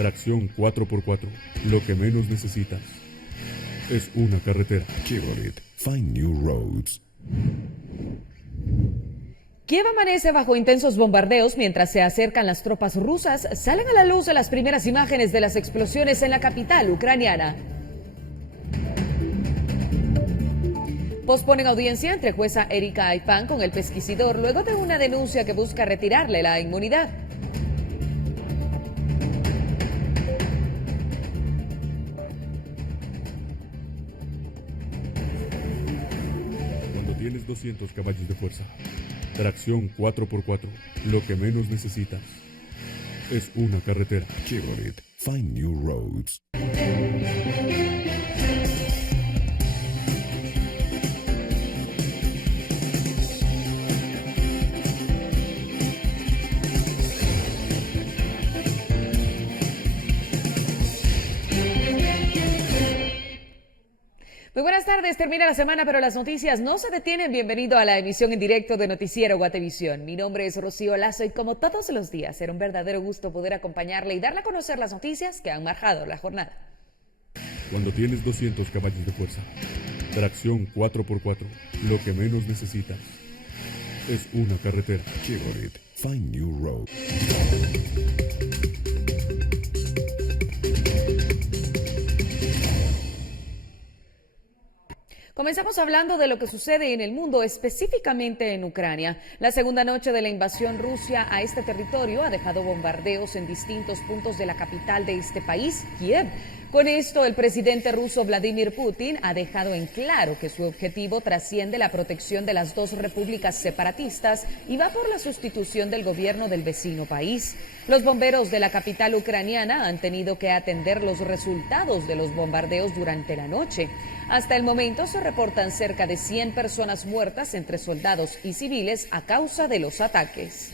Tracción 4x4. Lo que menos necesitas es una carretera. Chevrolet. Find new roads. Kiev amanece bajo intensos bombardeos mientras se acercan las tropas rusas. Salen a la luz de las primeras imágenes de las explosiones en la capital ucraniana. Posponen audiencia entre jueza Erika Aipan con el pesquisidor luego de una denuncia que busca retirarle la inmunidad. Cuando tienes 200 caballos de fuerza, tracción 4x4, lo que menos necesitas es una carretera. Chevrolet. Find new roads. Muy buenas tardes, termina la semana, pero las noticias no se detienen. Bienvenido a la emisión en directo de Noticiero Guatevisión. Mi nombre es Rocío Lazo y como todos los días, será un verdadero gusto poder acompañarle y darle a conocer las noticias que han marcado la jornada. Cuando tienes 200 caballos de fuerza, tracción 4x4, lo que menos necesitas es una carretera. Chevrolet. Find new roads. Comenzamos hablando de lo que sucede en el mundo, específicamente en Ucrania. La segunda noche de la invasión rusa a este territorio ha dejado bombardeos en distintos puntos de la capital de este país, Kiev. Con esto, el presidente ruso Vladimir Putin ha dejado en claro que su objetivo trasciende la protección de las dos repúblicas separatistas y va por la sustitución del gobierno del vecino país. Los bomberos de la capital ucraniana han tenido que atender los resultados de los bombardeos durante la noche. Hasta el momento se reportan cerca de 100 personas muertas entre soldados y civiles a causa de los ataques.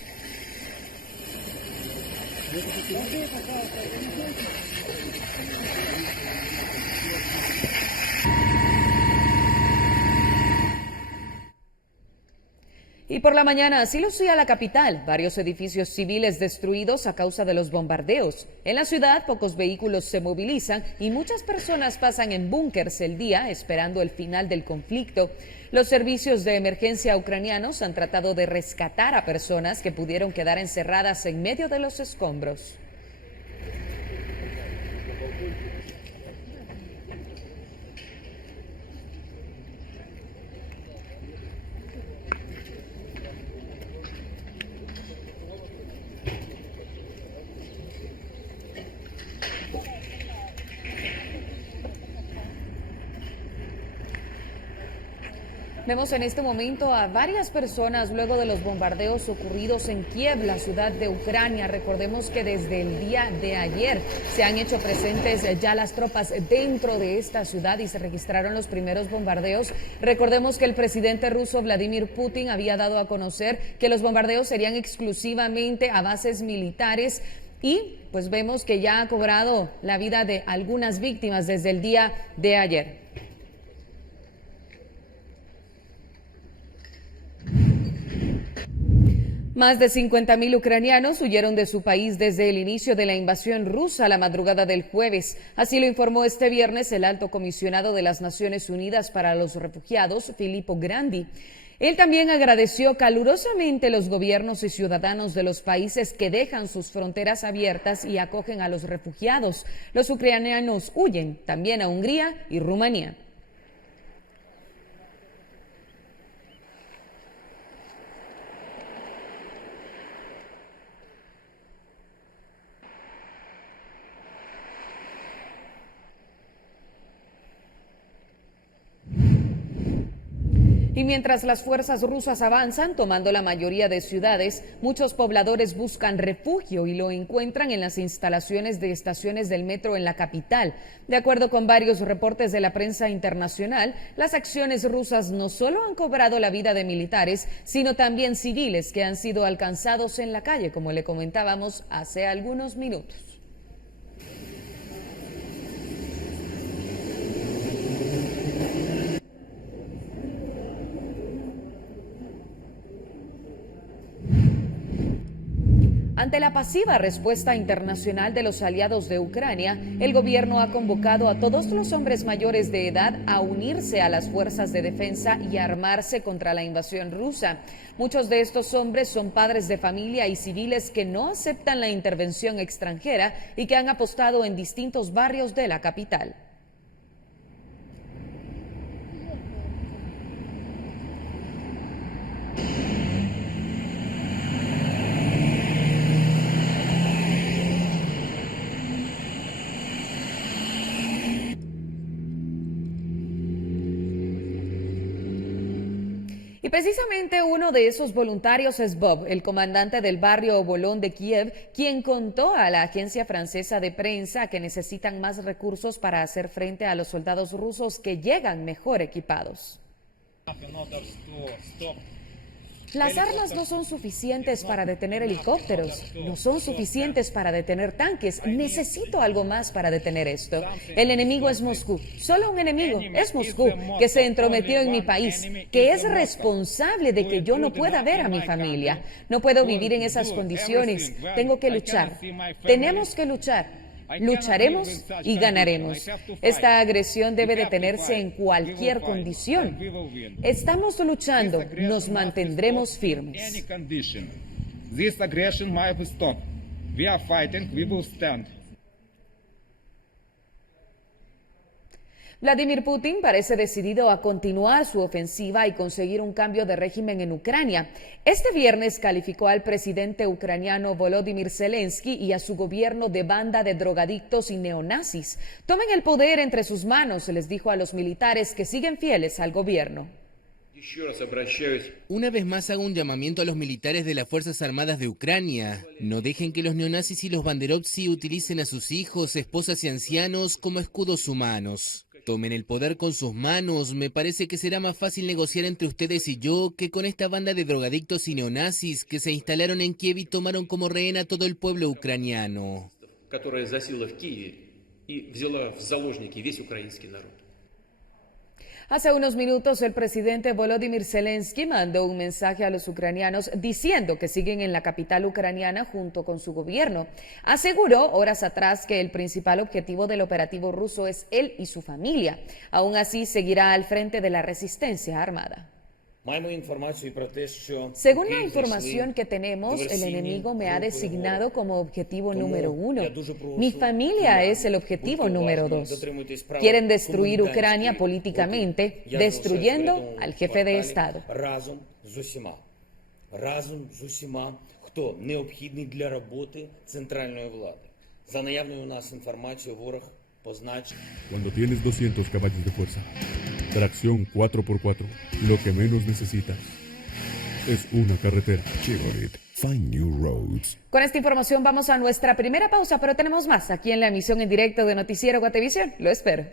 Y por la mañana así lucía la capital, varios edificios civiles destruidos a causa de los bombardeos. En la ciudad pocos vehículos se movilizan y muchas personas pasan en búnkers el día esperando el final del conflicto. Los servicios de emergencia ucranianos han tratado de rescatar a personas que pudieron quedar encerradas en medio de los escombros. Vemos en este momento a varias personas luego de los bombardeos ocurridos en Kiev, la ciudad de Ucrania. Recordemos que desde el día de ayer se han hecho presentes ya las tropas dentro de esta ciudad y se registraron los primeros bombardeos. Recordemos que el presidente ruso Vladimir Putin había dado a conocer que los bombardeos serían exclusivamente a bases militares y pues vemos que ya ha cobrado la vida de algunas víctimas desde el día de ayer. Más de 50.000 ucranianos huyeron de su país desde el inicio de la invasión rusa la madrugada del jueves. Así lo informó este viernes el alto comisionado de las Naciones Unidas para los Refugiados, Filippo Grandi. Él también agradeció calurosamente los gobiernos y ciudadanos de los países que dejan sus fronteras abiertas y acogen a los refugiados. Los ucranianos huyen también a Hungría y Rumanía. Y mientras las fuerzas rusas avanzan, tomando la mayoría de ciudades, muchos pobladores buscan refugio y lo encuentran en las instalaciones de estaciones del metro en la capital. De acuerdo con varios reportes de la prensa internacional, las acciones rusas no solo han cobrado la vida de militares, sino también civiles que han sido alcanzados en la calle, como le comentábamos hace algunos minutos. Ante la pasiva respuesta internacional de los aliados de Ucrania, el gobierno ha convocado a todos los hombres mayores de edad a unirse a las fuerzas de defensa y a armarse contra la invasión rusa. Muchos de estos hombres son padres de familia y civiles que no aceptan la intervención extranjera y que han apostado en distintos barrios de la capital. Y precisamente uno de esos voluntarios es Bob, el comandante del barrio Obolón de Kiev, quien contó a la agencia francesa de prensa que necesitan más recursos para hacer frente a los soldados rusos que llegan mejor equipados. Las armas no son suficientes para detener helicópteros, no son suficientes para detener tanques. Necesito algo más para detener esto. El enemigo es Moscú, solo un enemigo, es Moscú, que se entrometió en mi país, que es responsable de que yo no pueda ver a mi familia. No puedo vivir en esas condiciones, tengo que luchar, tenemos que luchar. Lucharemos y ganaremos. Esta agresión debe detenerse en cualquier condición. Estamos luchando, nos mantendremos firmes. This aggression must stop. We are fighting, we will stand. Vladimir Putin parece decidido a continuar su ofensiva y conseguir un cambio de régimen en Ucrania. Este viernes calificó al presidente ucraniano Volodymyr Zelensky y a su gobierno de banda de drogadictos y neonazis. Tomen el poder entre sus manos, les dijo a los militares que siguen fieles al gobierno. Una vez más hago un llamamiento a los militares de las Fuerzas Armadas de Ucrania. No dejen que los neonazis y los banderovtsi utilicen a sus hijos, esposas y ancianos como escudos humanos. Tomen el poder con sus manos. Me parece que será más fácil negociar entre ustedes y yo que con esta banda de drogadictos y neonazis que se instalaron en Kiev y tomaron como rehén a todo el pueblo ucraniano. Hace unos minutos el presidente Volodymyr Zelensky mandó un mensaje a los ucranianos diciendo que siguen en la capital ucraniana junto con su gobierno. Aseguró horas atrás que el principal objetivo del operativo ruso es él y su familia. Aún así, seguirá al frente de la resistencia armada. Según la información que tenemos, el enemigo me ha designado como objetivo número 1. Mi familia es el objetivo número 2. Quieren destruir Ucrania políticamente, destruyendo al jefe de Estado. Cuando tienes 200 caballos de fuerza, tracción 4x4, lo que menos necesitas es una carretera. Chevrolet, find new roads. Con esta información vamos a nuestra primera pausa, pero tenemos más aquí en la emisión en directo de Noticiero Guatevisión. Lo espero.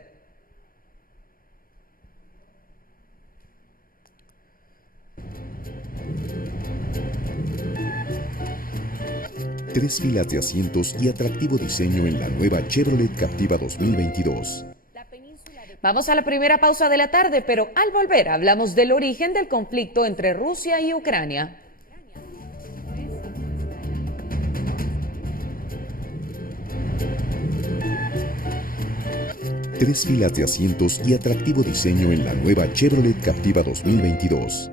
Tres filas de asientos y atractivo diseño en la nueva Chevrolet Captiva 2022. Vamos a la primera pausa de la tarde, pero al volver hablamos del origen del conflicto entre Rusia y Ucrania. Tres filas de asientos y atractivo diseño en la nueva Chevrolet Captiva 2022.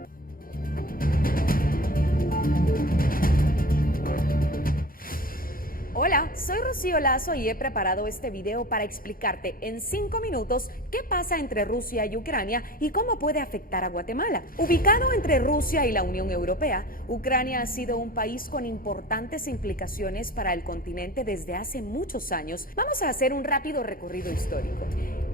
Hola, soy Rocío Lazo y he preparado este video para explicarte en 5 minutos qué pasa entre Rusia y Ucrania y cómo puede afectar a Guatemala. Ubicado entre Rusia y la Unión Europea, Ucrania ha sido un país con importantes implicaciones para el continente desde hace muchos años. Vamos a hacer un rápido recorrido histórico.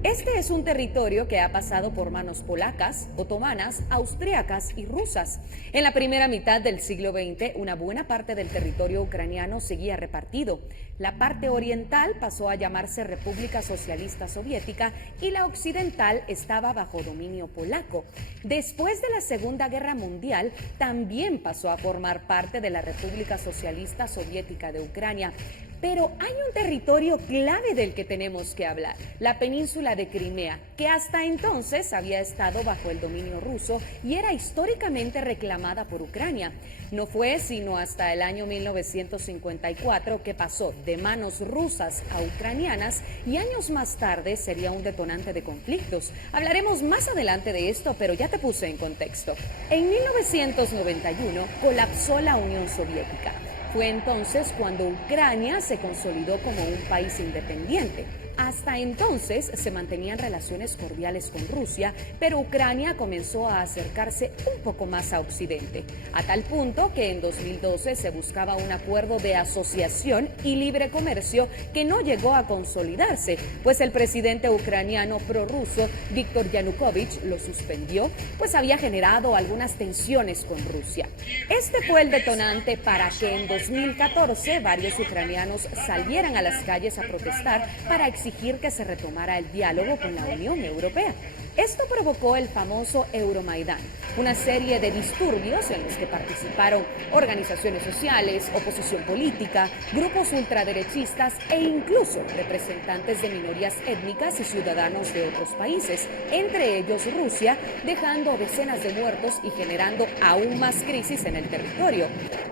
Este es un territorio que ha pasado por manos polacas, otomanas, austríacas y rusas. En la primera mitad del siglo XX, una buena parte del territorio ucraniano seguía repartido. La parte oriental pasó a llamarse República Socialista Soviética y la occidental estaba bajo dominio polaco. Después de la Segunda Guerra Mundial, también pasó a formar parte de la República Socialista Soviética de Ucrania. Pero hay un territorio clave del que tenemos que hablar, la península de Crimea, que hasta entonces había estado bajo el dominio ruso y era históricamente reclamada por Ucrania. No fue sino hasta el año 1954 que pasó de manos rusas a ucranianas y años más tarde sería un detonante de conflictos. Hablaremos más adelante de esto, pero ya te puse en contexto. En 1991 colapsó la Unión Soviética. Fue entonces cuando Ucrania se consolidó como un país independiente. Hasta entonces se mantenían relaciones cordiales con Rusia, pero Ucrania comenzó a acercarse un poco más a Occidente, a tal punto que en 2012 se buscaba un acuerdo de asociación y libre comercio que no llegó a consolidarse, pues el presidente ucraniano prorruso Viktor Yanukovych lo suspendió, pues había generado algunas tensiones con Rusia. Este fue el detonante para que en 2014 varios ucranianos salieran a las calles a protestar para exigir que se retomara el diálogo con la Unión Europea. Esto provocó el famoso Euromaidán, una serie de disturbios en los que participaron organizaciones sociales, oposición política, grupos ultraderechistas e incluso representantes de minorías étnicas y ciudadanos de otros países, entre ellos Rusia, dejando decenas de muertos y generando aún más crisis en el territorio.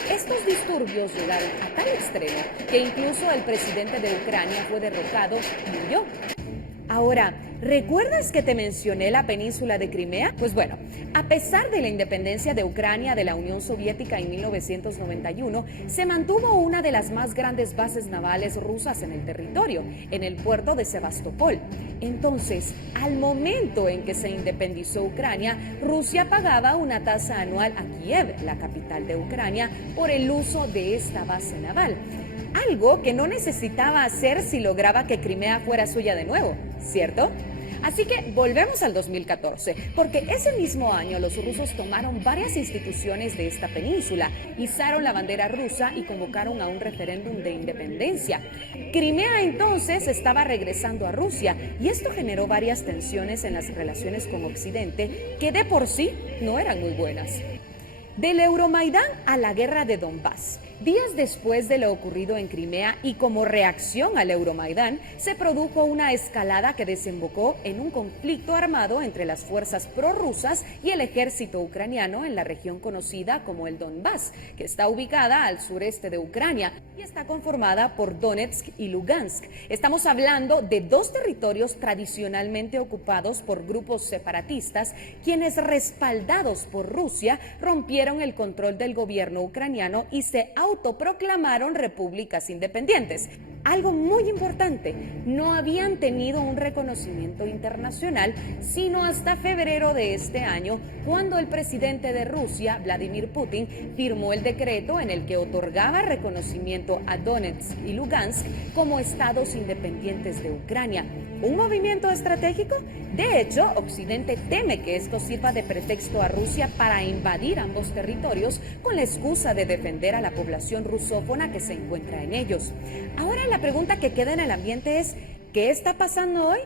Estos disturbios llegaron a tal extremo que incluso el presidente de Ucrania fue derrocado y murió. Ahora, ¿recuerdas que te mencioné la península de Crimea? Pues bueno, a pesar de la independencia de Ucrania de la Unión Soviética en 1991, se mantuvo una de las más grandes bases navales rusas en el territorio, en el puerto de Sebastopol. Entonces, al momento en que se independizó Ucrania, Rusia pagaba una tasa anual a Kiev, la capital de Ucrania, por el uso de esta base naval. Algo que no necesitaba hacer si lograba que Crimea fuera suya de nuevo, ¿cierto? Así que volvemos al 2014, porque ese mismo año los rusos tomaron varias instituciones de esta península, izaron la bandera rusa y convocaron a un referéndum de independencia. Crimea entonces estaba regresando a Rusia y esto generó varias tensiones en las relaciones con Occidente que de por sí no eran muy buenas. Del Euromaidán a la guerra de Donbass. Días después de lo ocurrido en Crimea y como reacción al Euromaidán, se produjo una escalada que desembocó en un conflicto armado entre las fuerzas prorrusas y el ejército ucraniano en la región conocida como el Donbass, que está ubicada al sureste de Ucrania y está conformada por Donetsk y Lugansk. Estamos hablando de dos territorios tradicionalmente ocupados por grupos separatistas, quienes respaldados por Rusia rompieron el control del gobierno ucraniano y se autoproclamaron repúblicas independientes. Algo muy importante, no habían tenido un reconocimiento internacional sino hasta febrero de este año, cuando el presidente de Rusia, Vladimir Putin, firmó el decreto en el que otorgaba reconocimiento a Donetsk y Lugansk como estados independientes de Ucrania. ¿Un movimiento estratégico? De hecho, Occidente teme que esto sirva de pretexto a Rusia para invadir ambos territorios con la excusa de defender a la población rusófona que se encuentra en ellos. Ahora la pregunta que queda en el ambiente es, ¿qué está pasando hoy?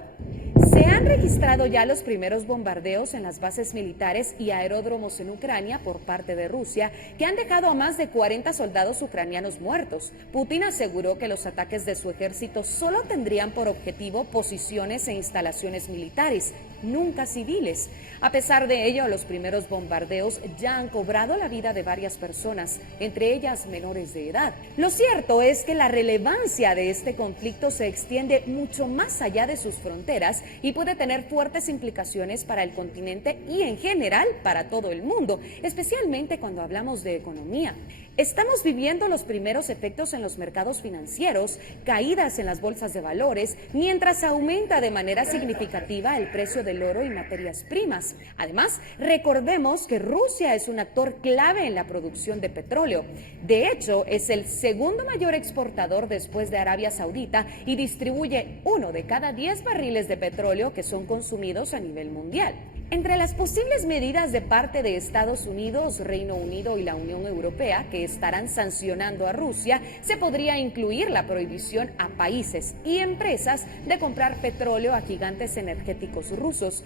Se han registrado ya los primeros bombardeos en las bases militares y aeródromos en Ucrania por parte de Rusia, que han dejado a más de 40 soldados ucranianos muertos. Putin aseguró que los ataques de su ejército solo tendrían por objetivo posiciones e instalaciones militares, nunca civiles. A pesar de ello, los primeros bombardeos ya han cobrado la vida de varias personas, entre ellas menores de edad. Lo cierto es que la relevancia de este conflicto se extiende mucho más allá de sus fronteras y puede tener fuertes implicaciones para el continente y en general para todo el mundo, especialmente cuando hablamos de economía. Estamos viviendo los primeros efectos en los mercados financieros, caídas en las bolsas de valores, mientras aumenta de manera significativa el precio del oro y materias primas. Además, recordemos que Rusia es un actor clave en la producción de petróleo. De hecho, es el segundo mayor exportador después de Arabia Saudita y distribuye 1 de cada 10 barriles de petróleo que son consumidos a nivel mundial. Entre las posibles medidas de parte de Estados Unidos, Reino Unido y la Unión Europea que estarán sancionando a Rusia, se podría incluir la prohibición a países y empresas de comprar petróleo a gigantes energéticos rusos.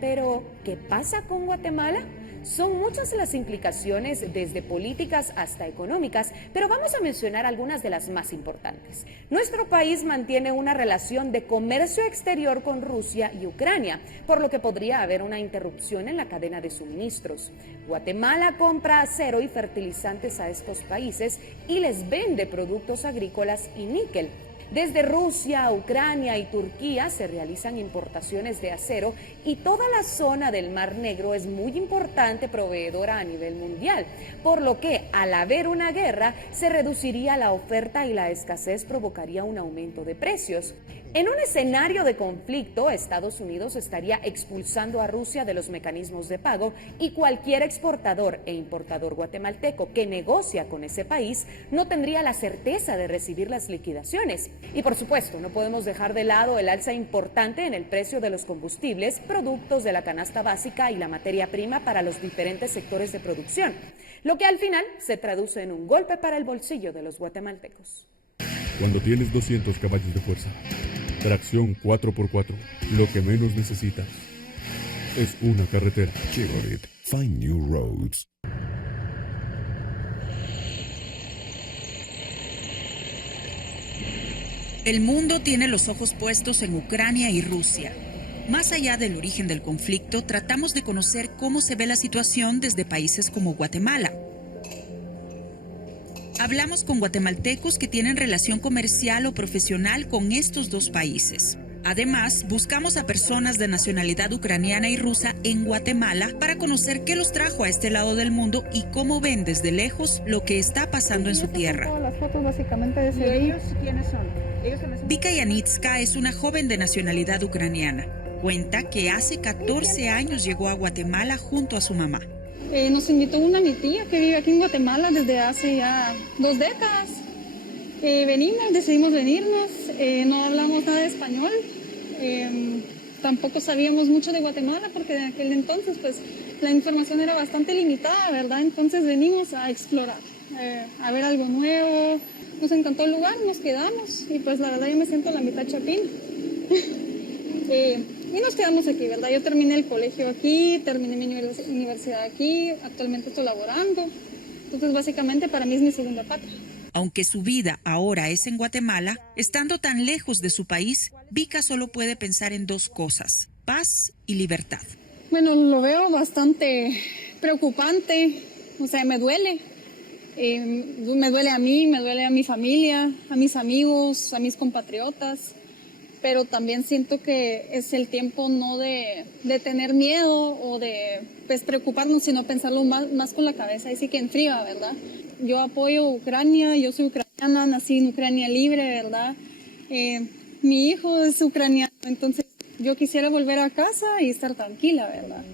Pero, ¿qué pasa con Guatemala? Son muchas las implicaciones desde políticas hasta económicas, pero vamos a mencionar algunas de las más importantes. Nuestro país mantiene una relación de comercio exterior con Rusia y Ucrania, por lo que podría haber una interrupción en la cadena de suministros. Guatemala compra acero y fertilizantes a estos países y les vende productos agrícolas y níquel. Desde Rusia, Ucrania y Turquía se realizan importaciones de acero y toda la zona del Mar Negro es muy importante proveedora a nivel mundial, por lo que al haber una guerra se reduciría la oferta y la escasez provocaría un aumento de precios. En un escenario de conflicto, Estados Unidos estaría expulsando a Rusia de los mecanismos de pago y cualquier exportador e importador guatemalteco que negocia con ese país no tendría la certeza de recibir las liquidaciones. Y por supuesto, no podemos dejar de lado el alza importante en el precio de los combustibles, productos de la canasta básica y la materia prima para los diferentes sectores de producción, lo que al final se traduce en un golpe para el bolsillo de los guatemaltecos. Cuando tienes 200 caballos de fuerza, tracción 4x4, lo que menos necesitas es una carretera. Chevrolet, find new roads. El mundo tiene los ojos puestos en Ucrania y Rusia. Más allá del origen del conflicto, tratamos de conocer cómo se ve la situación desde países como Guatemala. Hablamos con guatemaltecos que tienen relación comercial o profesional con estos dos países. Además, buscamos a personas de nacionalidad ucraniana y rusa en Guatemala para conocer qué los trajo a este lado del mundo y cómo ven desde lejos lo que está pasando en su tierra. Las fotos básicamente de ese ¿Y ellos quiénes son? Vika Yanitska es una joven de nacionalidad ucraniana. Cuenta que hace 14 años llegó a Guatemala junto a su mamá. Nos invitó mi tía que vive aquí en Guatemala desde hace ya 2 décadas. Decidimos venirnos, no hablamos nada de español, tampoco sabíamos mucho de Guatemala porque en aquel entonces pues la información era bastante limitada, ¿verdad? Entonces venimos a explorar, a ver algo nuevo, nos encantó el lugar, nos quedamos y pues la verdad yo me siento la mitad chapín. Y nos quedamos aquí, ¿verdad? Yo terminé el colegio aquí, terminé mi universidad aquí, actualmente estoy laborando, entonces básicamente para mí es mi segunda patria. Aunque su vida ahora es en Guatemala, estando tan lejos de su país, Vika solo puede pensar en 2 cosas: paz y libertad. Bueno, lo veo bastante preocupante, o sea, me duele. Me duele a mí, me duele a mi familia, a mis amigos, a mis compatriotas, pero también siento que es el tiempo no de tener miedo o de pues, preocuparnos, sino pensarlo más con la cabeza, así que en frío, ¿verdad? Yo apoyo a Ucrania, yo soy ucraniana, nací en Ucrania libre, ¿verdad? Mi hijo es ucraniano, entonces yo quisiera volver a casa y estar tranquila, ¿verdad?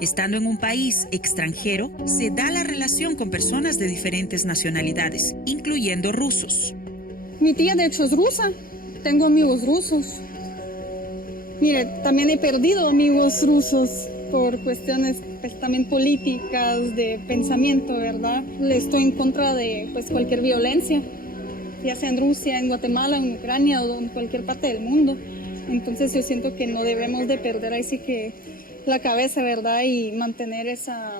Estando en un país extranjero, se da la relación con personas de diferentes nacionalidades, incluyendo rusos. Mi tía, de hecho, es rusa. Tengo amigos rusos. Mire, también he perdido amigos rusos por cuestiones pues, también políticas, de pensamiento, ¿verdad? Estoy en contra de pues, cualquier violencia, ya sea en Rusia, en Guatemala, en Ucrania o en cualquier parte del mundo. Entonces yo siento que no debemos de perder ahí sí que la cabeza, ¿verdad? Y mantener esa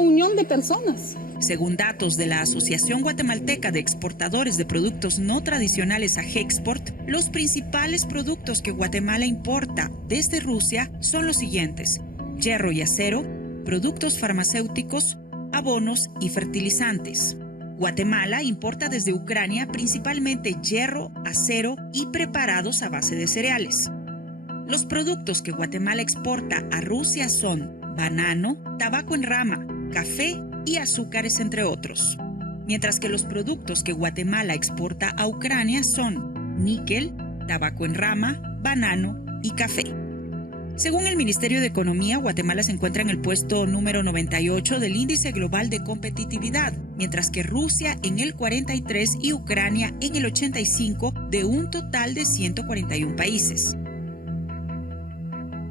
unión de personas. Según datos de la Asociación Guatemalteca de Exportadores de Productos No Tradicionales a Gexport, los principales productos que Guatemala importa desde Rusia son los siguientes: hierro y acero, productos farmacéuticos, abonos y fertilizantes. Guatemala importa desde Ucrania principalmente hierro, acero y preparados a base de cereales. Los productos que Guatemala exporta a Rusia son banano, tabaco en rama, café y azúcares, entre otros. Mientras que los productos que Guatemala exporta a Ucrania son níquel, tabaco en rama, banano y café. Según el Ministerio de Economía, Guatemala se encuentra en el puesto número 98 del Índice Global de Competitividad, mientras que Rusia en el 43 y Ucrania en el 85 de un total de 141 países.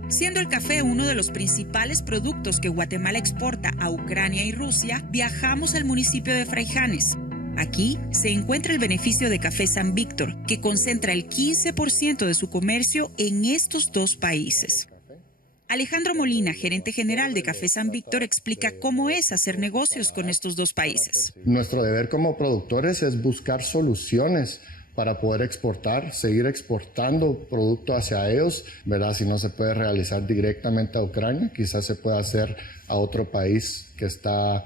Siendo el café uno de los principales productos que Guatemala exporta a Ucrania y Rusia, viajamos al municipio de Fraijanes. Aquí se encuentra el beneficio de Café San Víctor, que concentra el 15% de su comercio en estos 2 países. Alejandro Molina, gerente general de Café San Víctor, explica cómo es hacer negocios con estos dos países. Nuestro deber como productores es buscar soluciones para poder exportar, seguir exportando producto hacia ellos, ¿verdad? Si no se puede realizar directamente a Ucrania, quizás se pueda hacer a otro país que está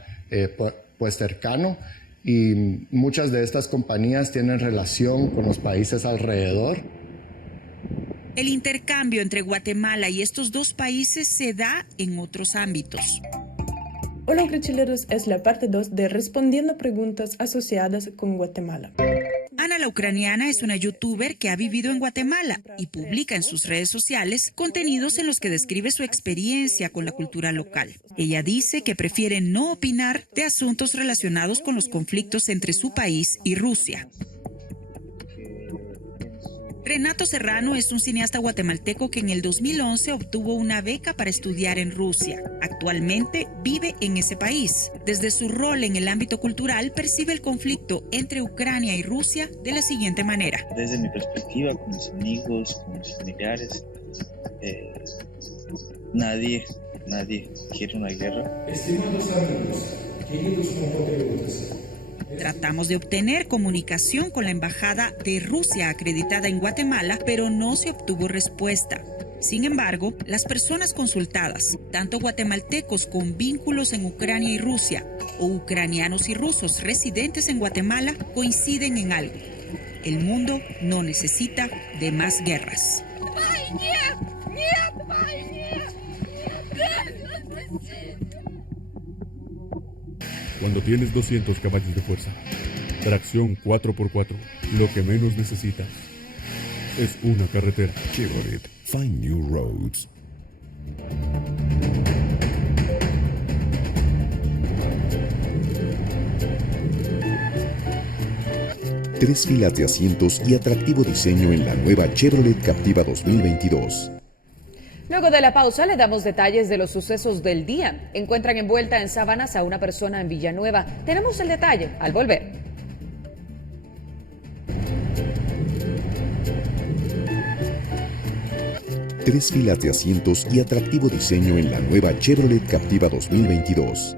pues cercano. Y muchas de estas compañías tienen relación con los países alrededor. El intercambio entre Guatemala y estos dos países se da en otros ámbitos. Hola Grachileros es la parte 2 de Respondiendo Preguntas asociadas con Guatemala. Ana la ucraniana es una youtuber que ha vivido en Guatemala y publica en sus redes sociales contenidos en los que describe su experiencia con la cultura local. Ella dice que prefiere no opinar de asuntos relacionados con los conflictos entre su país y Rusia. Renato Serrano es un cineasta guatemalteco que en el 2011 obtuvo una beca para estudiar en Rusia. Actualmente vive en ese país. Desde su rol en el ámbito cultural, percibe el conflicto entre Ucrania y Rusia de la siguiente manera. Desde mi perspectiva, con mis amigos, con mis familiares, nadie quiere una guerra. Estimados amigos, queridos compatriotas, Tratamos de obtener comunicación con la Embajada de Rusia acreditada en Guatemala, pero no se obtuvo respuesta. Sin embargo, las personas consultadas, tanto guatemaltecos con vínculos en Ucrania y Rusia o ucranianos y rusos residentes en Guatemala, coinciden en algo. El mundo no necesita de más guerras. Cuando tienes 200 caballos de fuerza, tracción 4x4, lo que menos necesitas es una carretera. Chevrolet, find new roads. Tres filas de asientos y atractivo diseño en la nueva Chevrolet Captiva 2022. Luego de la pausa le damos detalles de los sucesos del día. Encuentran envuelta en sábanas a una persona en Villanueva. Tenemos el detalle al volver. Tres filas de asientos y atractivo diseño en la nueva Chevrolet Captiva 2022.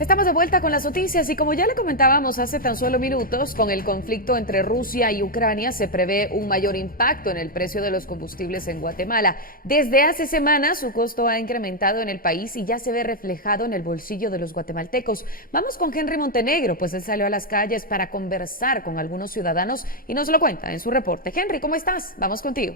Estamos de vuelta con las noticias y como ya le comentábamos hace tan solo minutos, con el conflicto entre Rusia y Ucrania se prevé un mayor impacto en el precio de los combustibles en Guatemala. Desde hace semanas su costo ha incrementado en el país y ya se ve reflejado en el bolsillo de los guatemaltecos. Vamos con Henry Montenegro, pues él salió a las calles para conversar con algunos ciudadanos y nos lo cuenta en su reporte. Henry, ¿cómo estás? Vamos contigo.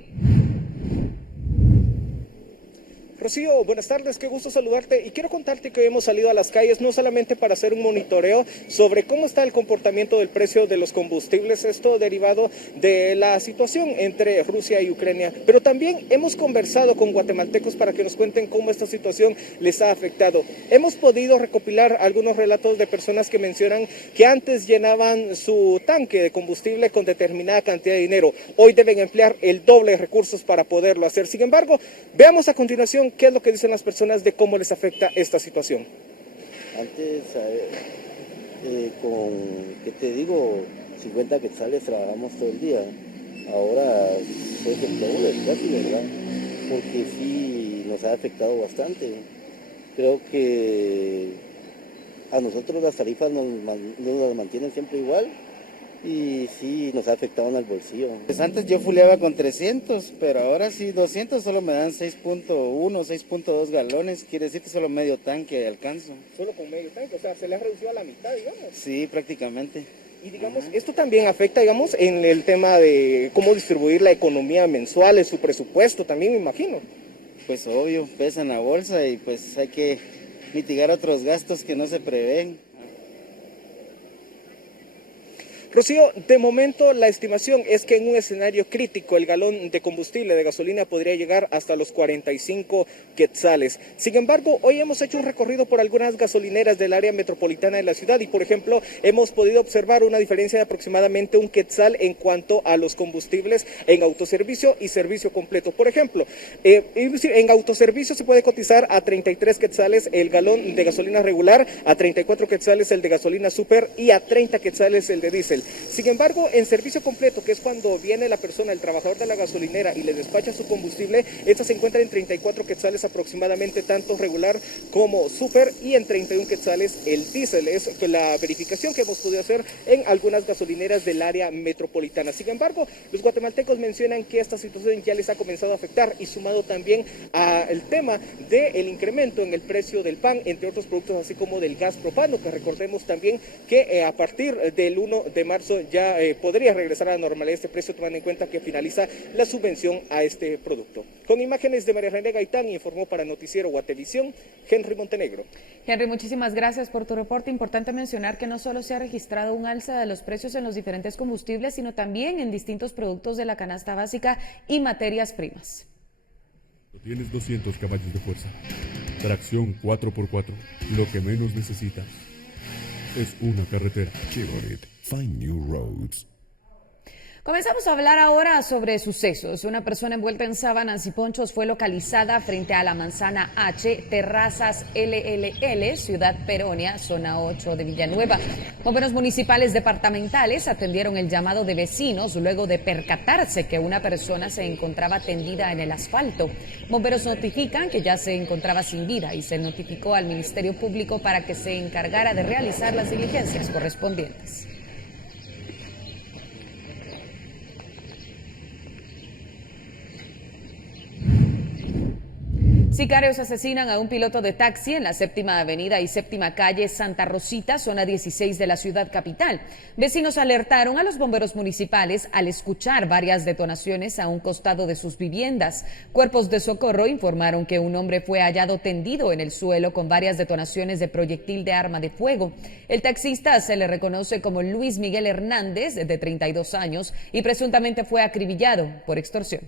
Rocío, buenas tardes, qué gusto saludarte y quiero contarte que hoy hemos salido a las calles no solamente para hacer un monitoreo sobre cómo está el comportamiento del precio de los combustibles, esto derivado de la situación entre Rusia y Ucrania, pero también hemos conversado con guatemaltecos para que nos cuenten cómo esta situación les ha afectado. Hemos podido recopilar algunos relatos de personas que mencionan que antes llenaban su tanque de combustible con determinada cantidad de dinero, hoy deben emplear el doble de recursos para poderlo hacer. Sin embargo, veamos a continuación qué es lo que dicen las personas de cómo les afecta esta situación. Antes, con, ¿qué te digo? 50 quetzales trabajamos todo el día. Ahora es el doble casi, ¿verdad? Porque sí nos ha afectado bastante. Creo que a nosotros las tarifas nos las mantienen siempre igual. Y sí, nos ha afectado en el bolsillo. Pues antes yo fuleaba con 300, pero ahora sí 200 solo me dan 6.1, 6.2 galones. Quiere decir que solo medio tanque alcanzo. Solo con medio tanque, o sea, se le ha reducido a la mitad, digamos. Sí, prácticamente. Y digamos, esto también afecta, digamos, en el tema de cómo distribuir la economía mensual, en su presupuesto también, me imagino. Pues obvio, pesa en la bolsa y pues hay que mitigar otros gastos que no se prevén. Rocío, de momento la estimación es que en un escenario crítico el galón de combustible de gasolina podría llegar hasta los 45 quetzales. Sin embargo, hoy hemos hecho un recorrido por algunas gasolineras del área metropolitana de la ciudad y, por ejemplo, hemos podido observar una diferencia de aproximadamente un quetzal en cuanto a los combustibles en autoservicio y servicio completo. Por ejemplo, en autoservicio se puede cotizar a 33 quetzales el galón de gasolina regular, a 34 quetzales el de gasolina super y a 30 quetzales el de diésel. Sin embargo, en servicio completo, que es cuando viene la persona, el trabajador de la gasolinera y le despacha su combustible, esta se encuentra en 34 quetzales aproximadamente, tanto regular como super, y en 31 quetzales el diésel. Es la verificación que hemos podido hacer en algunas gasolineras del área metropolitana. Sin embargo, los guatemaltecos mencionan que esta situación ya les ha comenzado a afectar, y sumado también al tema del incremento en el precio del pan, entre otros productos, así como del gas propano, que recordemos también que a partir del 1 de marzo ya podría regresar a la normalidad este precio, tomando en cuenta que finaliza la subvención a este producto. Con imágenes de María René Gaitán, informó para Noticiero Guatevisión, Henry Montenegro. Henry, muchísimas gracias por tu reporte. Importante mencionar que no solo se ha registrado un alza de los precios en los diferentes combustibles, sino también en distintos productos de la canasta básica y materias primas. Tienes 200 caballos de fuerza, tracción 4x4, lo que menos necesitas es una carretera. Chevrolet, find new roads. Comenzamos a hablar ahora sobre sucesos. Una persona envuelta en sábanas y ponchos fue localizada frente a la manzana H, Terrazas LLL, Ciudad Peronia, zona 8 de Villanueva. Bomberos municipales departamentales atendieron el llamado de vecinos luego de percatarse que una persona se encontraba tendida en el asfalto. Bomberos notifican que ya se encontraba sin vida y se notificó al Ministerio Público para que se encargara de realizar las diligencias correspondientes. Sicarios asesinan a un piloto de taxi en la Séptima Avenida y Séptima Calle Santa Rosita, zona 16 de la ciudad capital. Vecinos alertaron a los bomberos municipales al escuchar varias detonaciones a un costado de sus viviendas. Cuerpos de socorro informaron que un hombre fue hallado tendido en el suelo con varias detonaciones de proyectil de arma de fuego. El taxista se le reconoce como Luis Miguel Hernández, de 32 años, y presuntamente fue acribillado por extorsión.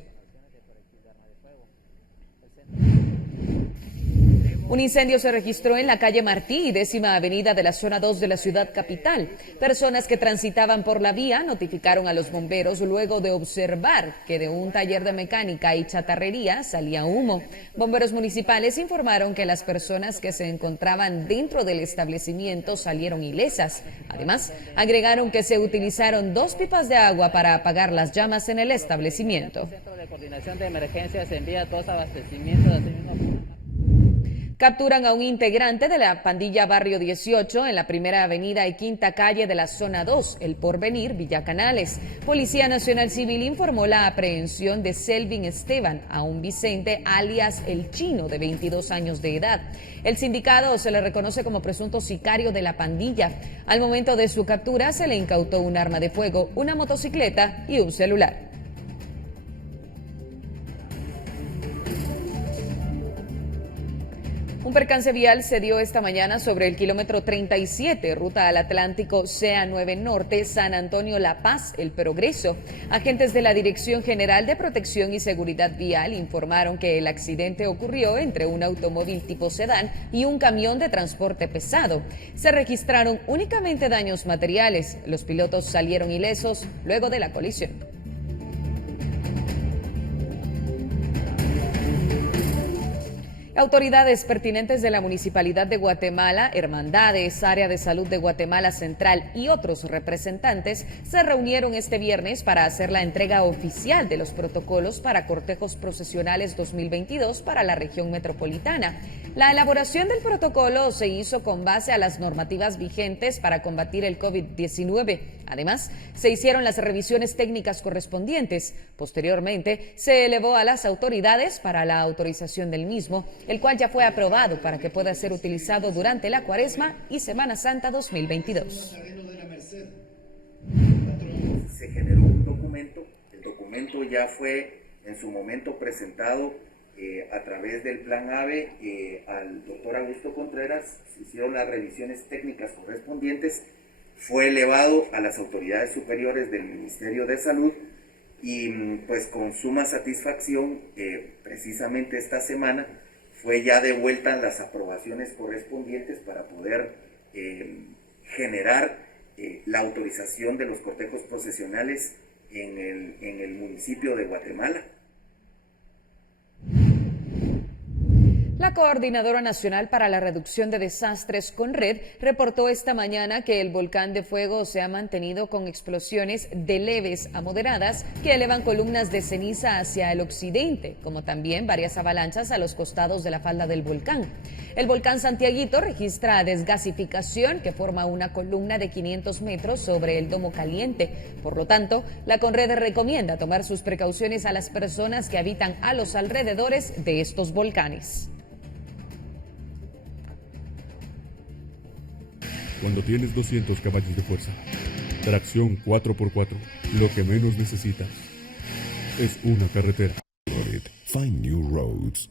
Un incendio se registró en la calle Martí y 10ª Avenida de la zona 2 de la ciudad capital. Personas que transitaban por la vía notificaron a los bomberos luego de observar que de un taller de mecánica y chatarrería salía humo. Bomberos municipales informaron que las personas que se encontraban dentro del establecimiento salieron ilesas. Además, agregaron que se utilizaron 2 pipas de agua para apagar las llamas en el establecimiento. El Centro de Coordinación de Emergencias envía todos abastecimientos. Capturan a un integrante de la pandilla Barrio 18 en la Primera Avenida y Quinta Calle de la Zona 2, El Porvenir, Villa Canales. Policía Nacional Civil informó la aprehensión de Selvin Esteban, a un Vicente alias El Chino, de 22 años de edad. El sindicado se le reconoce como presunto sicario de la pandilla. Al momento de su captura se le incautó un arma de fuego, una motocicleta y un celular. Un percance vial se dio esta mañana sobre el kilómetro 37, ruta al Atlántico CA9 Norte, San Antonio La Paz, El Progreso. Agentes de la Dirección General de Protección y Seguridad Vial informaron que el accidente ocurrió entre un automóvil tipo sedán y un camión de transporte pesado. Se registraron únicamente daños materiales. Los pilotos salieron ilesos luego de la colisión. Autoridades pertinentes de la Municipalidad de Guatemala, hermandades, Área de Salud de Guatemala Central y otros representantes se reunieron este viernes para hacer la entrega oficial de los protocolos para cortejos procesionales 2022 para la región metropolitana. La elaboración del protocolo se hizo con base a las normativas vigentes para combatir el COVID-19. Además, se hicieron las revisiones técnicas correspondientes. Posteriormente, se elevó a las autoridades para la autorización del mismo, el cual ya fue aprobado para que pueda ser utilizado durante la Cuaresma y Semana Santa 2022. Se generó un documento, el documento ya fue en su momento presentado a través del Plan AVE al doctor Augusto Contreras, se hicieron las revisiones técnicas correspondientes, fue elevado a las autoridades superiores del Ministerio de Salud y pues con suma satisfacción, precisamente esta semana, fue ya de vuelta las aprobaciones correspondientes para poder generar la autorización de los cortejos procesionales en el municipio de Guatemala. La Coordinadora Nacional para la Reducción de Desastres, CONRED, reportó esta mañana que el volcán de fuego se ha mantenido con explosiones de leves a moderadas que elevan columnas de ceniza hacia el occidente, como también varias avalanchas a los costados de la falda del volcán. El volcán Santiaguito registra desgasificación que forma una columna de 500 metros sobre el domo caliente. Por lo tanto, la CONRED recomienda tomar sus precauciones a las personas que habitan a los alrededores de estos volcanes. Cuando tienes 200 caballos de fuerza, tracción 4x4, lo que menos necesitas es una carretera. Find new roads.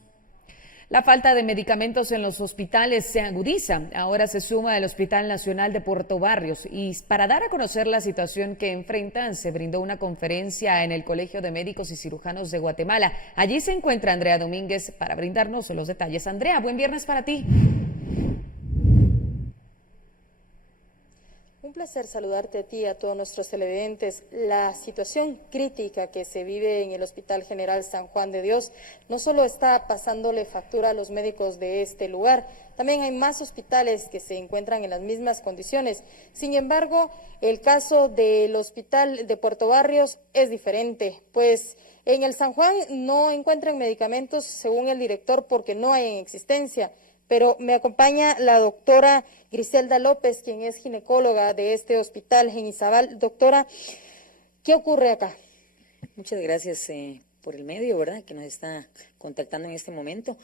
La falta de medicamentos en los hospitales se agudiza. Ahora se suma el Hospital Nacional de Puerto Barrios y para dar a conocer la situación que enfrentan se brindó una conferencia en el Colegio de Médicos y Cirujanos de Guatemala. Allí se encuentra Andrea Domínguez para brindarnos los detalles. Andrea, buen viernes para ti. Un placer saludarte a ti y a todos nuestros televidentes. La situación crítica que se vive en el Hospital General San Juan de Dios no solo está pasándole factura a los médicos de este lugar, también hay más hospitales que se encuentran en las mismas condiciones. Sin embargo, el caso del Hospital de Puerto Barrios es diferente, pues en el San Juan no encuentran medicamentos según el director porque no hay en existencia. Pero me acompaña la doctora Griselda López, quien es ginecóloga de este hospital en Izabal. Doctora, ¿qué ocurre acá? Muchas gracias por el medio, ¿verdad?, que nos está contactando en este momento.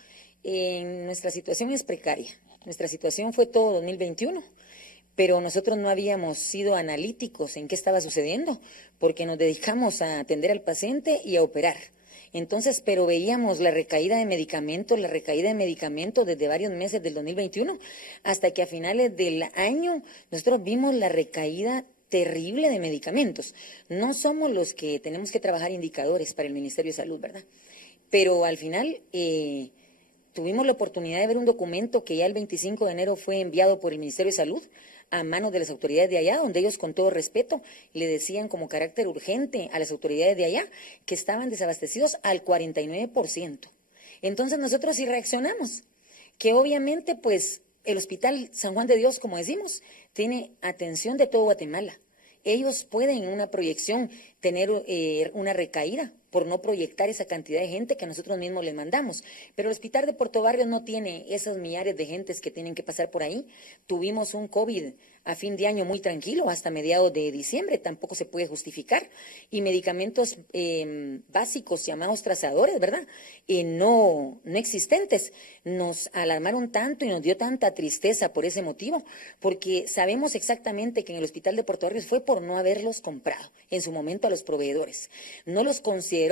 Nuestra situación es precaria. Nuestra situación fue todo 2021, pero nosotros no habíamos sido analíticos en qué estaba sucediendo, porque nos dedicamos a atender al paciente y a operar. Entonces, pero veíamos la recaída de medicamentos desde varios meses del 2021, hasta que a finales del año nosotros vimos la recaída terrible de medicamentos. No somos los que tenemos que trabajar indicadores para el Ministerio de Salud, ¿verdad? Pero al final tuvimos la oportunidad de ver un documento que ya el 25 de enero fue enviado por el Ministerio de Salud a manos de las autoridades de allá, donde ellos con todo respeto le decían como carácter urgente a las autoridades de allá que estaban desabastecidos al 49%. Entonces nosotros sí reaccionamos, que obviamente pues el Hospital San Juan de Dios, como decimos, tiene atención de todo Guatemala. Ellos pueden en una proyección tener una recaída por no proyectar esa cantidad de gente que nosotros mismos les mandamos. Pero el Hospital de Puerto Barrios no tiene esos millares de gentes que tienen que pasar por ahí. Tuvimos un COVID a fin de año muy tranquilo, hasta mediados de diciembre, tampoco se puede justificar. Y medicamentos básicos llamados trazadores, ¿verdad?, no existentes. Nos alarmaron tanto y nos dio tanta tristeza por ese motivo, porque sabemos exactamente que en el Hospital de Puerto Barrios fue por no haberlos comprado en su momento a los proveedores. No los consideró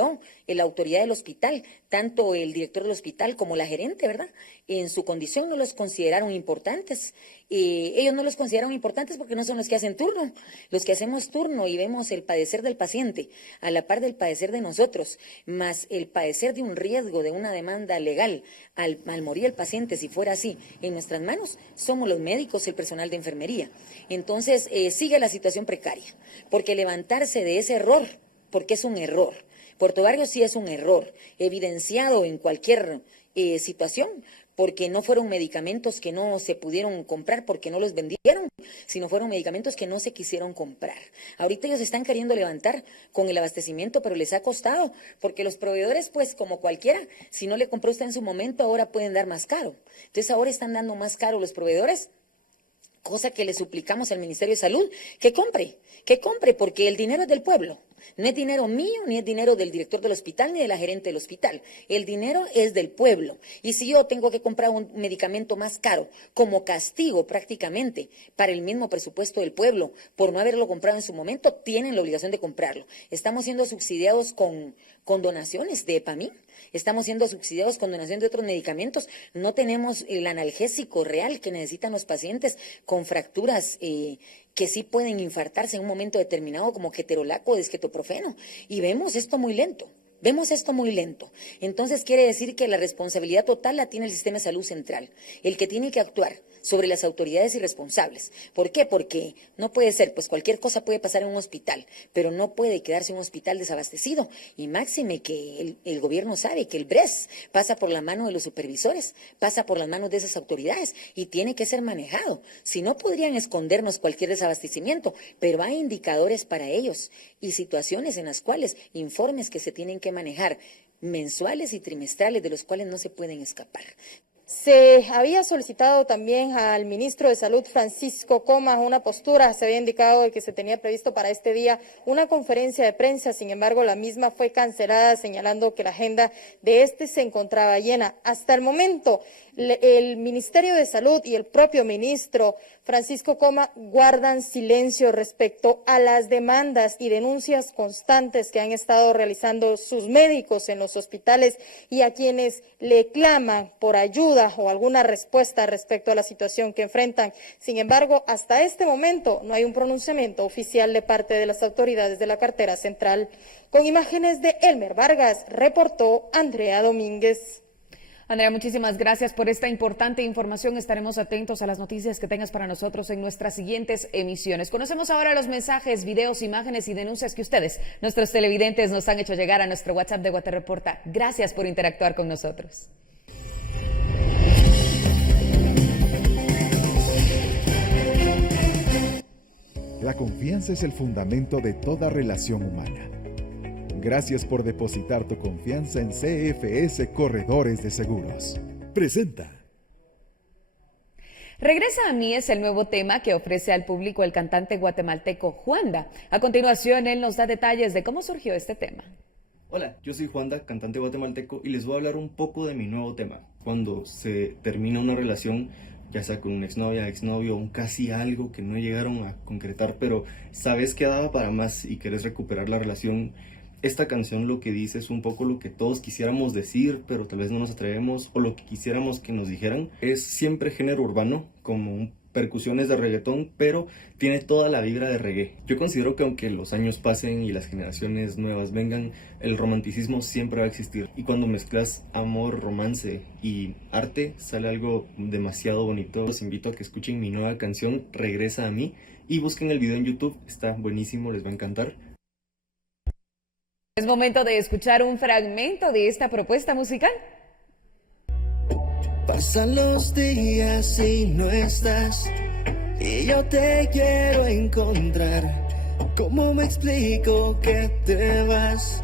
la autoridad del hospital, tanto el director del hospital como la gerente, ¿verdad? En su condición no los consideraron importantes. Ellos no los consideraron importantes porque no son los que hacen turno. Los que hacemos turno y vemos el padecer del paciente a la par del padecer de nosotros, más el padecer de un riesgo de una demanda legal al morir el paciente, si fuera así, en nuestras manos, somos los médicos y el personal de enfermería. Entonces, sigue la situación precaria, porque levantarse de ese error, porque es un error. Puerto Barrios sí es un error, evidenciado en cualquier situación, porque no fueron medicamentos que no se pudieron comprar porque no los vendieron, sino fueron medicamentos que no se quisieron comprar. Ahorita ellos están queriendo levantar con el abastecimiento, pero les ha costado, porque los proveedores, pues como cualquiera, si no le compró usted en su momento, ahora pueden dar más caro. Entonces ahora están dando más caro los proveedores, cosa que le suplicamos al Ministerio de Salud que compre, porque el dinero es del pueblo. No es dinero mío, ni es dinero del director del hospital, ni de la gerente del hospital. El dinero es del pueblo. Y si yo tengo que comprar un medicamento más caro, como castigo prácticamente para el mismo presupuesto del pueblo, por no haberlo comprado en su momento, tienen la obligación de comprarlo. Estamos siendo subsidiados con donaciones de EPAMIN. Estamos siendo subsidiados con donación de otros medicamentos. No tenemos el analgésico real que necesitan los pacientes con fracturas que sí pueden infartarse en un momento determinado, como ketorolaco o desquetoprofeno. Y vemos esto muy lento. Entonces quiere decir que la responsabilidad total la tiene el sistema de salud central, el que tiene que actuar. sobre las autoridades irresponsables. ¿Por qué? Porque no puede ser, pues cualquier cosa puede pasar en un hospital, pero no puede quedarse un hospital desabastecido. Y máxime que el gobierno sabe que el BRES pasa por la mano de los supervisores, pasa por las manos de esas autoridades y tiene que ser manejado. Si no, podrían escondernos cualquier desabastecimiento, pero hay indicadores para ellos y situaciones en las cuales informes que se tienen que manejar mensuales y trimestrales de los cuales no se pueden escapar. Se había solicitado también al ministro de Salud, Francisco Comas, una postura. Se había indicado de que se tenía previsto para este día una conferencia de prensa. Sin embargo, la misma fue cancelada, señalando que la agenda de este se encontraba llena. Hasta el momento, el Ministerio de Salud y el propio ministro Francisco Comas guardan silencio respecto a las demandas y denuncias constantes que han estado realizando sus médicos en los hospitales y a quienes le claman por ayuda o alguna respuesta respecto a la situación que enfrentan. Sin embargo, hasta este momento no hay un pronunciamiento oficial de parte de las autoridades de la cartera central. Con imágenes de Elmer Vargas, reportó Andrea Domínguez. Andrea, muchísimas gracias por esta importante información. Estaremos atentos a las noticias que tengas para nosotros en nuestras siguientes emisiones. Conocemos ahora los mensajes, videos, imágenes y denuncias que ustedes, nuestros televidentes, nos han hecho llegar a nuestro WhatsApp de Guate Reporta. Gracias por interactuar con nosotros. La confianza es el fundamento de toda relación humana. Gracias por depositar tu confianza en CFS Corredores de Seguros. Presenta. Regresa a mí es el nuevo tema que ofrece al público el cantante guatemalteco Juanda. A continuación, él nos da detalles de cómo surgió este tema. Hola, yo soy Juanda, cantante guatemalteco, y les voy a hablar un poco de mi nuevo tema. Cuando se termina una relación, ya sea con una exnovia, exnovio, o casi algo que no llegaron a concretar, pero sabes que daba para más y querés recuperar la relación. Esta canción lo que dice es un poco lo que todos quisiéramos decir, pero tal vez no nos atrevemos, o lo que quisiéramos que nos dijeran. Es siempre género urbano, como percusiones de reggaetón, pero tiene toda la vibra de reggae. Yo considero que aunque los años pasen y las generaciones nuevas vengan, el romanticismo siempre va a existir. Y cuando mezclas amor, romance y arte, sale algo demasiado bonito. Los invito a que escuchen mi nueva canción, Regresa a mí, y busquen el video en YouTube, está buenísimo, les va a encantar. Es momento de escuchar un fragmento de esta propuesta musical. Pasan los días y no estás, y yo te quiero encontrar. ¿Cómo me explico que te vas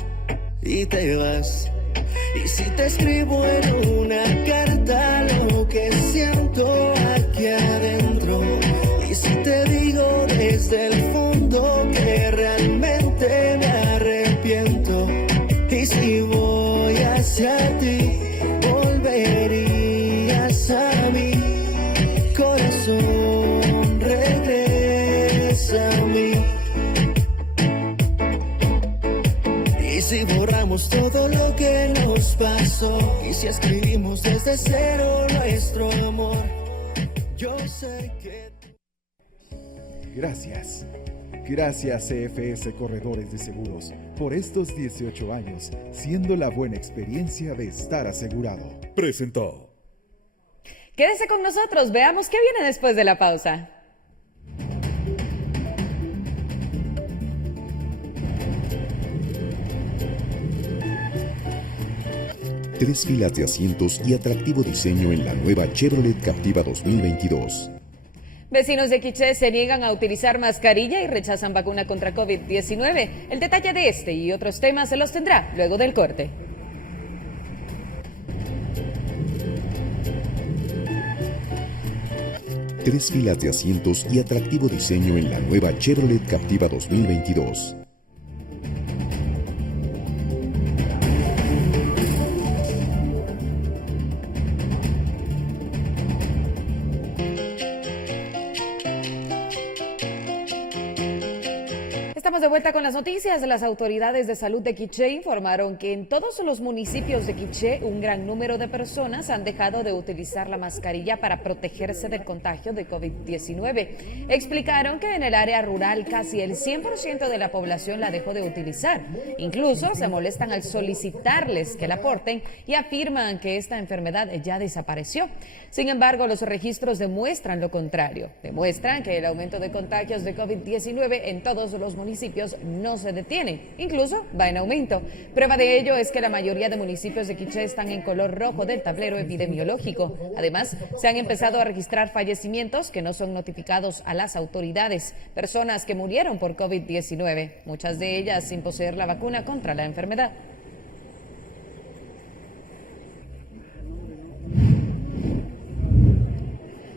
y te vas? Y si te escribo en una carta lo que siento aquí adentro, y si te digo desde el fondo que realmente me arrepiento, y si voy hacia ti, volverías a mí, corazón, regresa a mí. Y si borramos todo lo que nos pasó, y si escribimos desde cero nuestro amor, yo sé que... Gracias. Gracias CFS Corredores de Seguros por estos 18 años, siendo la buena experiencia de estar asegurado. Presentó. Quédese con nosotros, veamos qué viene después de la pausa. Tres filas de asientos y atractivo diseño en la nueva Chevrolet Captiva 2022. Vecinos de Quiché se niegan a utilizar mascarilla y rechazan vacuna contra COVID-19. El detalle de este y otros temas se los tendrá luego del corte. Tres filas de asientos y atractivo diseño en la nueva Chevrolet Captiva 2022. Estamos de vuelta con las noticias. Las autoridades de salud de Quiché informaron que en todos los municipios de Quiché un gran número de personas han dejado de utilizar la mascarilla para protegerse del contagio de COVID-19. Explicaron que en el área rural casi el 100% de la población la dejó de utilizar. Incluso se molestan al solicitarles que la porten y afirman que esta enfermedad ya desapareció. Sin embargo, los registros demuestran lo contrario. Demuestran que el aumento de contagios de COVID-19 en todos los municipios no se detiene, incluso va en aumento. Prueba de ello es que la mayoría de municipios de Quiché están en color rojo del tablero epidemiológico. Además, se han empezado a registrar fallecimientos que no son notificados a las autoridades, personas que murieron por COVID-19, muchas de ellas sin poseer la vacuna contra la enfermedad.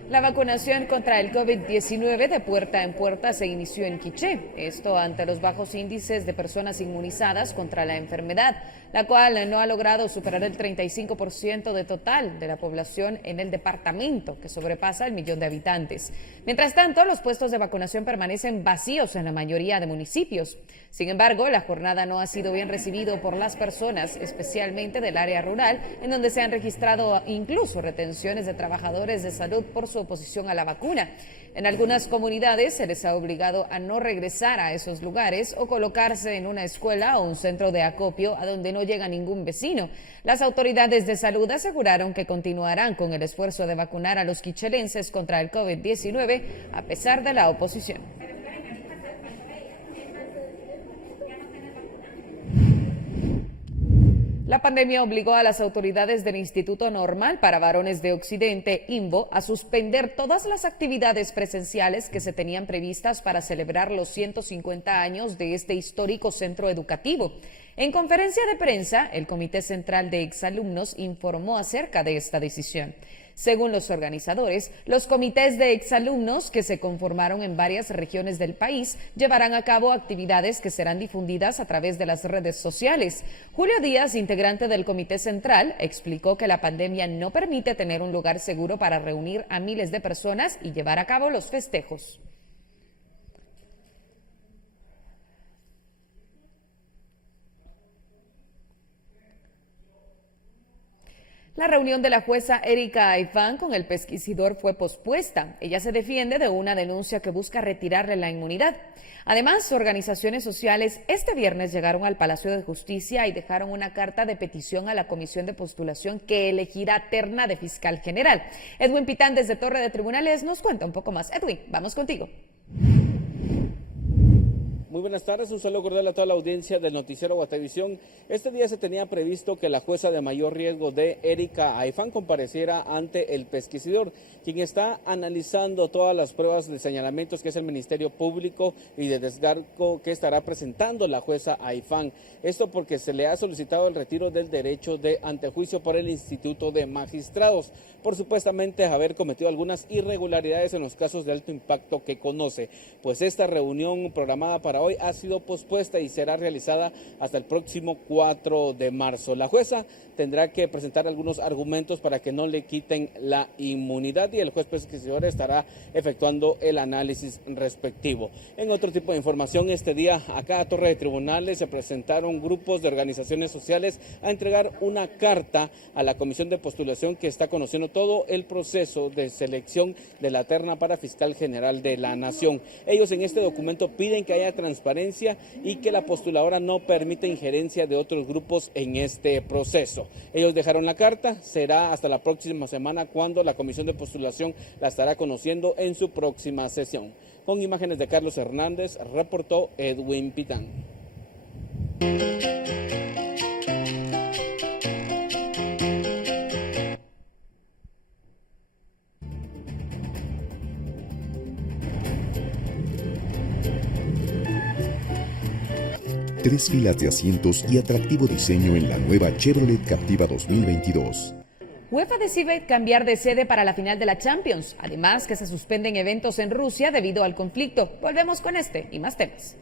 La vacunación contra el COVID-19 de puerta en puerta se inició en Quiché, esto ante los bajos índices de personas inmunizadas contra la enfermedad, la cual no ha logrado superar el 35% de total de la población en el departamento, que sobrepasa el 1.000.000 de habitantes. Mientras tanto, los puestos de vacunación permanecen vacíos en la mayoría de municipios. Sin embargo, la jornada no ha sido bien recibido por las personas, especialmente del área rural, en donde se han registrado incluso retenciones de trabajadores de salud por su oposición a la vacuna. En algunas comunidades se les ha obligado a no regresar a esos lugares o colocarse en una escuela o un centro de acopio a donde no llega ningún vecino. Las autoridades de salud aseguraron que continuarán con el esfuerzo de vacunar a los quichelenses contra el COVID-19 a pesar de la oposición. La pandemia obligó a las autoridades del Instituto Normal para Varones de Occidente, INVO, a suspender todas las actividades presenciales que se tenían previstas para celebrar los 150 años de este histórico centro educativo. En conferencia de prensa, el Comité Central de Exalumnos informó acerca de esta decisión. Según los organizadores, los comités de exalumnos que se conformaron en varias regiones del país llevarán a cabo actividades que serán difundidas a través de las redes sociales. Julio Díaz, integrante del Comité Central, explicó que la pandemia no permite tener un lugar seguro para reunir a miles de personas y llevar a cabo los festejos. La reunión de la jueza Erika Aifán con el pesquisidor fue pospuesta. Ella se defiende de una denuncia que busca retirarle la inmunidad. Además, organizaciones sociales este viernes llegaron al Palacio de Justicia y dejaron una carta de petición a la comisión de postulación que elegirá terna de fiscal general. Edwin Pitán desde Torre de Tribunales nos cuenta un poco más. Edwin, vamos contigo. Muy buenas tardes, un saludo cordial a toda la audiencia del noticiero Guatavisión. Este día se tenía previsto que la jueza de mayor riesgo de Erika Aifán compareciera ante el pesquisidor, quien está analizando todas las pruebas de señalamientos que es el Ministerio Público y de descargo que estará presentando la jueza Aifán. Esto porque se le ha solicitado el retiro del derecho de antejuicio por el Instituto de Magistrados, por supuestamente haber cometido algunas irregularidades en los casos de alto impacto que conoce. Pues esta reunión programada para hoy ha sido pospuesta y será realizada hasta el próximo 4 de marzo. La jueza tendrá que presentar algunos argumentos para que no le quiten la inmunidad y el juez pesquisidor estará efectuando el análisis respectivo. En otro tipo de información, este día acá a Torre de Tribunales se presentaron grupos de organizaciones sociales a entregar una carta a la comisión de postulación que está conociendo todo el proceso de selección de la terna para fiscal general de la Nación. Ellos en este documento piden que haya transparencia y que la postuladora no permita injerencia de otros grupos en este proceso. Ellos dejaron la carta, será hasta la próxima semana cuando la comisión de postulación la estará conociendo en su próxima sesión. Con imágenes de Carlos Hernández, reportó Edwin Pitán. 3 filas de asientos y atractivo diseño en la nueva Chevrolet Captiva 2022. UEFA decide cambiar de sede para la final de la Champions. Además, que se suspenden eventos en Rusia debido al conflicto. Volvemos con este y más temas.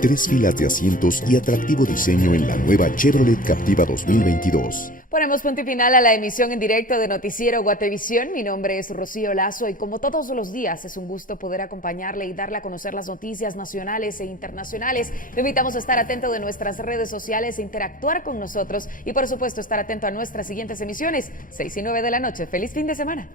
Tres filas de asientos y atractivo diseño en la nueva Chevrolet Captiva 2022. Ponemos punto y final a la emisión en directo de Noticiero Guatevisión. Mi nombre es Rocío Lazo y como todos los días es un gusto poder acompañarle y darle a conocer las noticias nacionales e internacionales. Le invitamos a estar atento de nuestras redes sociales e interactuar con nosotros y por supuesto estar atento a nuestras siguientes emisiones, 6 y 9 de la noche. ¡Feliz fin de semana!